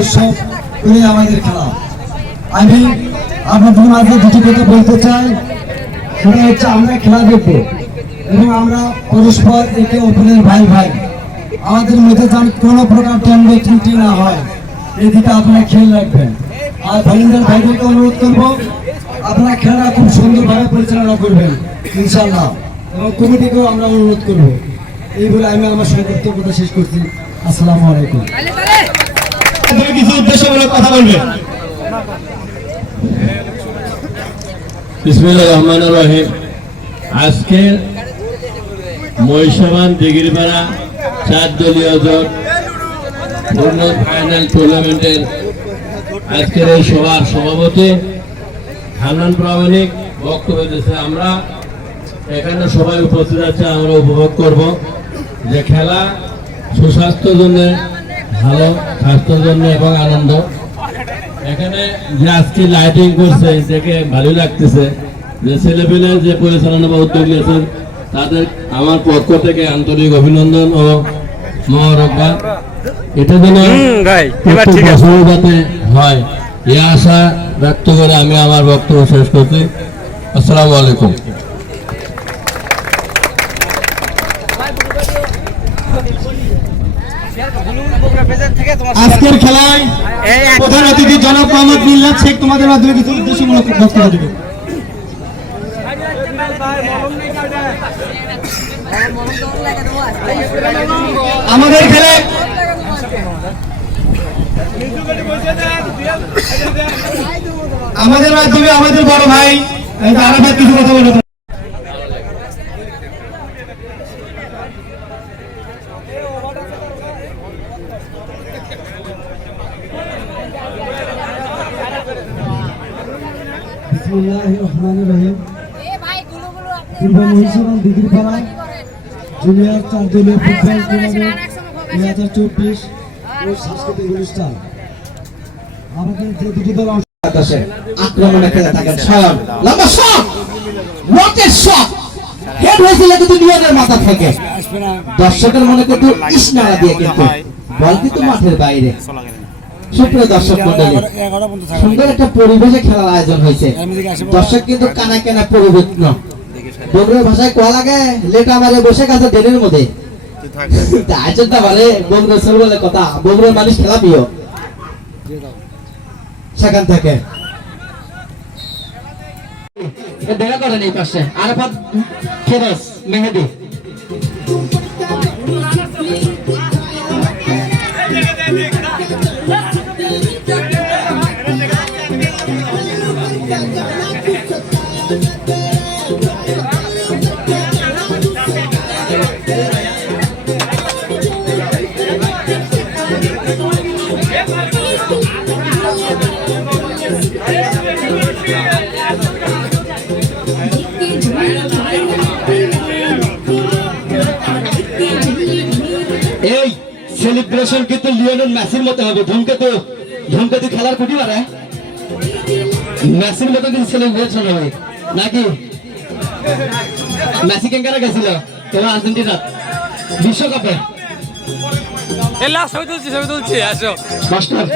উৎসব করে আমাদের খেলা। আমি আপনাদের মাঝে দুটি কথা বলতে চাই, সেটা হচ্ছে আমরা খেলা দেখবো এবং আমরা পরস্পর একে অপরের ভাই ভাই, আমাদের মধ্যে যেন কোনো প্রকার দ্বন্দ্ব ত্রুটি না হয়, এদিকে আপনারা খেয়াল রাখবেন। আর ভলেন্টিয়ার ভাইদেরকে অনুরোধ করবো আপনারা খেলাটা খুব সুন্দরভাবে পরিচালনা করবেন ইনশাআল্লাহ, এবং কমিটিকেও আমরা অনুরোধ করবো। এই বলে আমি আমার সংক্ষিপ্ত কথা শেষ করছি। আসসালামু আলাইকুম। কিছু উদ্দেশ্যমূলক কথা বলবেন। বিসমিল্লাহির রহমানির রহিম। আজকে মহিষাবান দিঘিরপাড়া 4 দলীয় জোট পূর্ণ ফাইনাল টুর্নামেন্টের আজকের এই সভার সভাপতি হান্নান প্রামাণিক বক্তব্য দিয়েছে। আমরা এখানে সবাই উপস্থিত আছে, আমরা উপভোগ করব যে খেলা সুস্বাস্থ্যের জন্য ভালো, স্বাস্থ্যের জন্য এবং আনন্দ। এখানে যে আজকে লাইটিং করছে দেখে ভালো লাগতেছে, যে ছেলেপেলে যে পরিচালনা বা উদ্যোগ নিয়েছেন তাদের আমার পক্ষ থেকে আন্তরিক অভিনন্দন ও মোবারকবাদ। এটা যেন যাতে হয় এই আশা ব্যক্ত করে আমি আমার বক্তব্য শেষ করছি। আসসালামু আলাইকুম। আজকের খেলায় প্রধান অতিথি জনাব মোহাম্মদ মিল্লাত শেখ তোমাদের মাধ্যমে কিছু উদ্দেশ্যমূলক বক্তব্য দেবে। আমাদের খেলায় আমাদের মাধ্যমে আমাদের বড় ভাই আরাফাত কিছু কথা বলবে। বিসমিল্লাহির রহমানির রহিম। পূর্ব মহিষাবান দিঘিরপাড়া জুনিয়র 4 দলীয় ফুটবল টুর্নামেন্ট 2024 ও সাংস্কৃতিক অনুষ্ঠান। আমাদের যে দুটি দল আক্রমণে খেলে থাকেন স্বয়ং লম্বা শট, রকেট শট, হেড হয়েছিল কিন্তু নিয়মের মাথা থেকে দর্শকের মনে করতে ইশনারা দিয়ে, কিন্তু বল কিন্তু মাঠের বাইরে। সুপ্রিয় দর্শক মন্ডলী, সুন্দর একটা পরিবেশে খেলার আয়োজন হয়েছে। দর্শক কিন্তু কানা কেনা পরিবর্তন, বগুড়ার ভাষায় কোয়া লাগে লেটা মারে বসে গেছে ডেনের মধ্যে। আয়োজনটা মানে বগুড়ার সর বলে কথা, বগুড়ার মানুষ খেলা প্রিয়। সেখান থেকে দেখা করেন এই পাশে আরাফাত ফেরজ মেহেদি। এই সেলিব্রেশন কিন্তু লিওনেল মেসির মতো হবে। ধূমকেতু খেলার কুটি মারে মেসির মতো কিন্তু সেলিব্রেশন হবে নাকি? মেসি কেঙ্কারা গেছিল তোমার আর্জেন্টিনা বিশ্বকাপে। ছবি তুলছি আসো মাস্টার।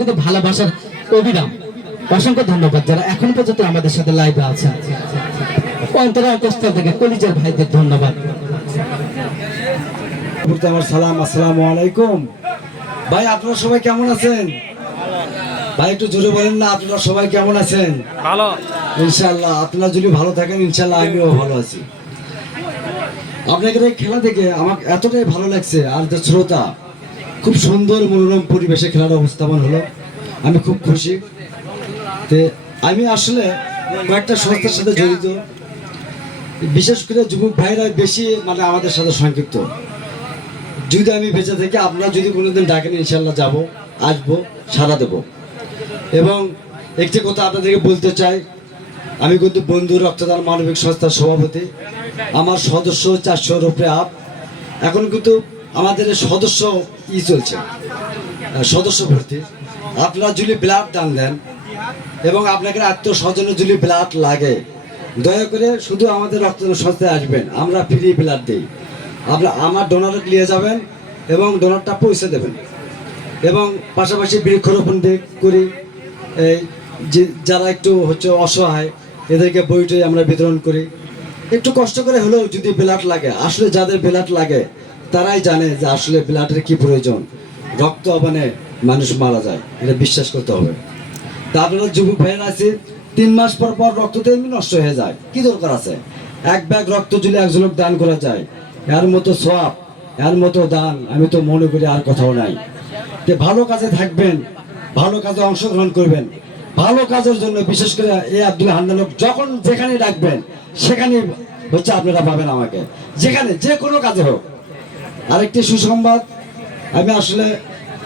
কিন্তু ভালোবাসার অবিরাম। অসংখ্য ধন্যবাদ যারা এখন পর্যন্ত আমাদের সাথে লাইভে আছেন। অন্তরা অকস্থল থেকে কলিজার ভাইদের ধন্যবাদ। আমার সালাম, আসসালামু আলাইকুম। ভাই আপনারা সবাই কেমন আছেন? ভাই একটু জোরে বলেন না, আপনারা সবাই কেমন আছেন? ভালো ইনশাআল্লাহ। আপনারা যদি ভালো থাকেন ইনশাআল্লাহ আমিও ভালো আছি। আপনাদের খেলা দেখে আমার এতটাই ভালো লাগছে, আর যে শ্রোতা খুব সুন্দর মনোরম পরিবেশে খেলার উপস্থাপন হলো, আমি খুব খুশি। আমি আসলে কয়েকটা সংস্থার সাথে জড়িত, বিশেষ করে যুবক ভাইরা বেশি মানে আমাদের সাথে সংযুক্ত। যদি আমি বেঁচে থাকি, আপনারা যদি কোনোদিন ডাকেন ইনশাল্লাহ যাব, আসবো, সাড়া দেব। এবং একটি কথা আপনাদেরকে বলতে চাই, আমি কিন্তু বন্ধু রক্তদান মানবিক সংস্থার সভাপতি। আমার সদস্য 400-র উপরে আপ। এখন কিন্তু আমাদের সদস্য চলছে, সদস্য ভর্তি। আপনারা যদি ব্লাড দান দেন এবং আপনাকে আত্মীয় স্বজনে যদি ব্লাড লাগে, দয়া করে শুধু আমাদের রক্তদান সংস্থায় আসবেন, আমরা ফ্রি ব্লাড দিই। আপনারা আমার ডোনার নিয়ে যাবেন এবং ডোনারটা পৌঁছে দেবেন। এবং পাশাপাশি বৃক্ষরোপণ করি, এই যে যারা একটু অসহায় এদেরকে বইটই আমরা বিতরণ করি। একটু কষ্ট করে হলেও যদি ব্লাড লাগে, আসলে যাদের ব্লাড লাগে তারাই জানে যে আসলে ব্লাডের কি প্রয়োজন। রক্ত অভাবে মানুষ মারা যায়, এটা বিশ্বাস করতে হবে। তা আপনারা যুবক ভাইয়েরা আছে, 3 মাস পর পর রক্ত তো এমনি নষ্ট হয়ে যায়, কি দরকার আছে? 1 ব্যাগ রক্ত যদি একজনক দান করা যায়, এর মতো সওয়াব, এর মতো দান আমি তো মনে করি আর কোথাও নাই। যে ভালো কাজে থাকবেন, ভালো কাজে অংশগ্রহণ করবেন, ভালো কাজের জন্য বিশেষ করে এই আব্দুল হান্নান লোক যখন যেখানে ডাকবেন সেখানে আপনারা পাবেন আমাকে, যেখানে যে কোনো কাজে হোক। আরেকটি সুসংবাদ, আমি আসলে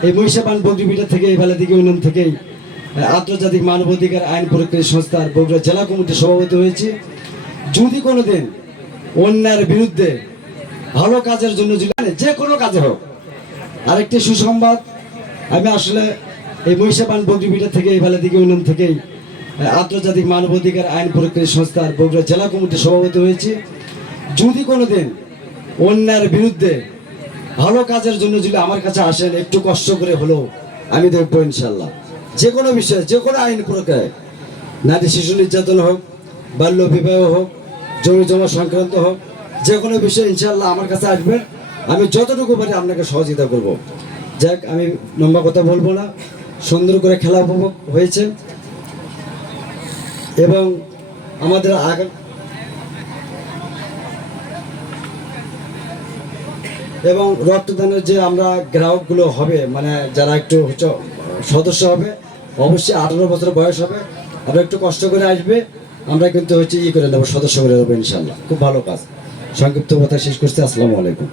এই মহিষাপান বগরিবিটা থেকে এই বেলাদিঘি ইউনিয়ন থেকেই আন্তর্জাতিক মানবাধিকার আইন প্রয়োগকারী সংস্থার বগুড়া জেলা কমিটির সভাপতি হয়েছি। যদি কোনোদিন অন্যায়ের বিরুদ্ধে ভালো কাজের জন্য যে কোনো কাজে হোক। আরেকটি সুসংবাদ, আমি আসলে এই মহিষাপান বগরিবিটা থেকে এই বেলাদিঘি ইউনিয়ন থেকেই আন্তর্জাতিক মানবাধিকার আইন প্রয়োগকারী সংস্থার বগুড়া জেলা কমিটির সভাপতি হয়েছি। যদি কোনোদিন অন্যায়ের বিরুদ্ধে ভালো কাজের জন্য যদি আমার কাছে আসেন, একটু কষ্ট করে হলেও আমি দেখবো ইনশাল্লাহ। যে কোনো বিষয়ে, যে কোনো আইন প্রকারে, নারী শিশু নির্যাতন হোক, বাল্য বিবাহ হোক, জমি জমা সংক্রান্ত হোক, যে কোনো বিষয়ে ইনশাল্লাহ আমার কাছে আসবেন, আমি যতটুকু পারি আপনাকে সহযোগিতা করব। যাক, আমি লম্বা কথা বলবো না। সুন্দর করে খেলা উপভোগ হয়েছে এবং আমাদের এবং রক্তদানের যে আমরা গ্রাহকগুলো হবে, মানে যারা একটু সদস্য হবে, অবশ্যই 18 বছর বয়স হবে। আমরা একটু কষ্ট করে আসবে, আমরা কিন্তু করে নেবো, সদস্য করে নেবো ইনশাল্লাহ। খুব ভালো কাজ। সংক্ষিপ্ত কথা শেষ করছি। আসসালামু আলাইকুম।